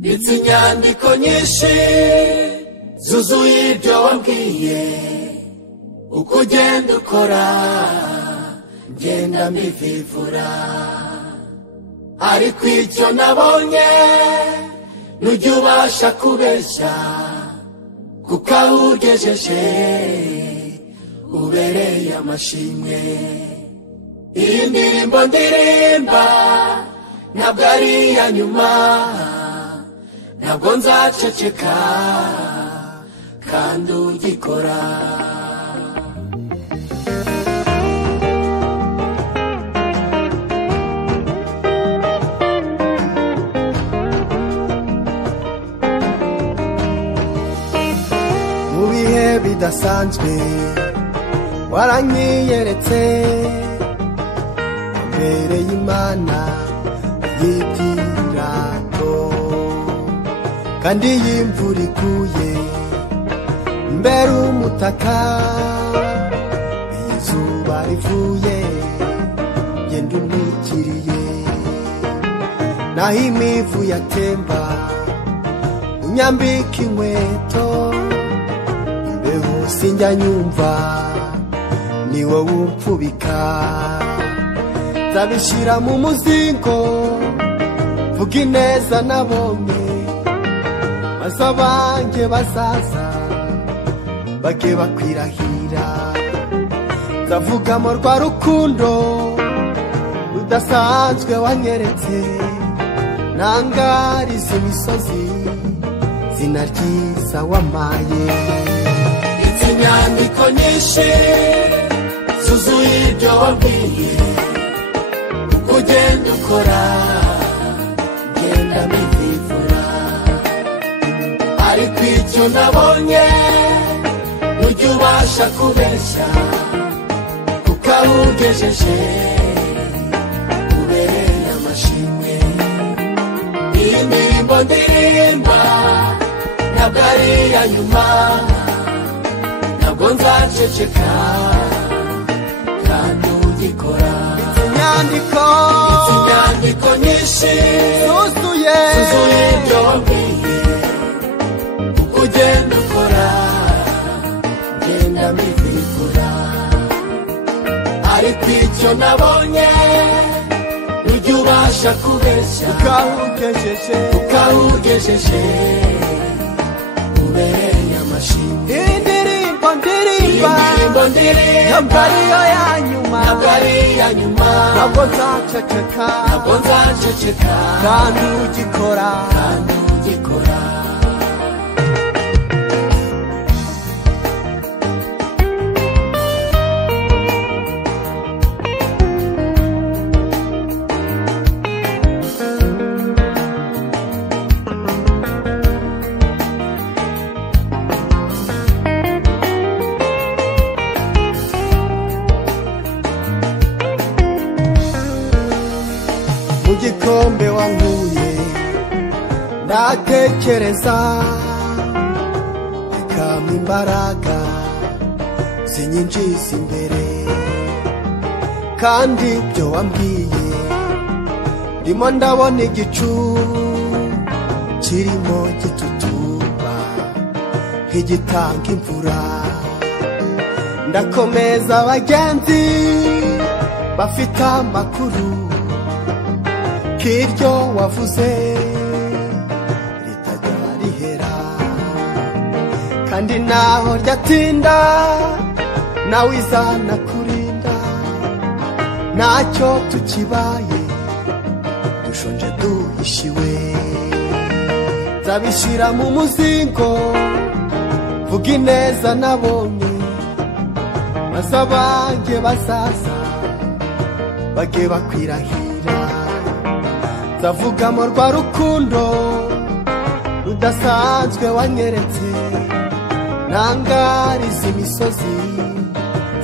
Ndetse inyandiko nyinshi zuzuye ibyo wambwiye, uko ugenda ukora ngenda mbivivura, ariko icyo nabonye nujya ubasha kubeshya, kuko aho ugejeje ubereye amashimwe. Iyi ndirimbo ndirimba ntabwo ari iya nyuma, ntabwo nzaceceka kandi ugikora. Mu bihe bidasanzwe waranyiyeretse, imbere y'Imana y'igirato, kandi iyo imvura iguye mbere umutaka, iyo izuba rivuye ngenda untwikiriye, naho imivu yatemba unyambika inkweto, imbeho sinjya nyumva ni wowe umfubika. Nzabishyira mu muzingo vuga ineza nabonye, maze abanjye bazaza bage bakwirahira. Nzavugamo rwa rukundo rudasanzwe wanyeretse, nangariza imisozi zina ryiza wampaye. Izi nyandiko nyinshi zuzuye ibyo wambwiye, uko ugenda ukora ngenda mbivivura, ariko icyo nabonye nujya ubasha kubeshya, kuko aho ugejeje ubereye amashimwe. Iyi ndirimbo ndirimba ntabwo ari iya nyuma, ntabwo nzaceceka kandi ugikora. Inyandiko nyinshi zuzuye ibyo wambwiye, uko ugenda ukora ngenda mbivivura, ariko icyo nabonye nujya ubasha kubeshya, kuko aho ugejeje ubereye amashimwe. Indirimbo ndirimba ntabwo ariyo ya nyuma, ntabwo nzaceceka kandi ugikora. Mu gikombe wankuye ndatekereza, bikampa imbaraga zinyinjiza imbere, kandi ibyo wambwiye ndimo ndabona igicu kirimo gitutumba nk'igitanga imvura. Ndakomeza abagenzi bafite amakuru, kiryo wavuze ritajya rihera, kandi naho ryatinda nawe izana kurinda. Ntacyo tukibaye dushonje duhishiwe, nzabishyira mu muzingo vuga ineza nabonye, maze abanjye bazaza bage bakwirahira. Nzavugamo rwa rukundo rudasanzwe wanyeretse, nangariza imisozi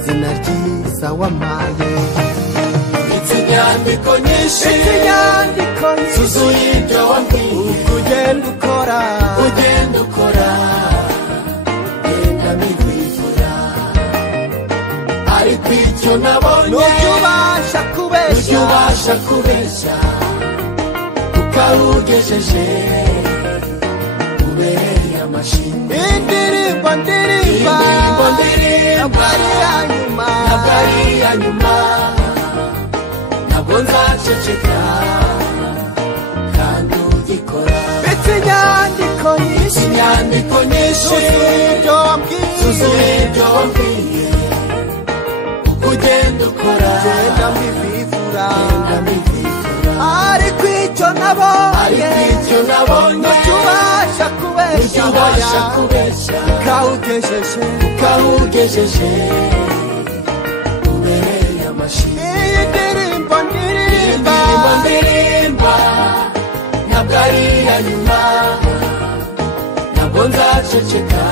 zina ryiza wampaye. Izi nyandiko nyinshi zuzuye ibyo wambwiye, uko ugenda ukora ngenda mbivivura, ariko icyo nabonye nujya ubasha kubeshya, kuko aho ugejeje ubereye amashimwe. Indirimbo ndirimba ntabwo ari iya nyuma, ntabwo ari iya nyuma, ntabwo nzaceceka kandi ugikora. Mfite inyandiko nyinshi, inyandiko nyinshi zuzuye ibyo wambwiye, uko ugenda ukora, genda mbivivura, ariko icyo nabonye ntacyo ubasha kubeshya, ukawugejeje ubereye amashimwe. iyi ndirimbo ndirimba ntabwo ari iya nyuma, ntabwo nzaceceka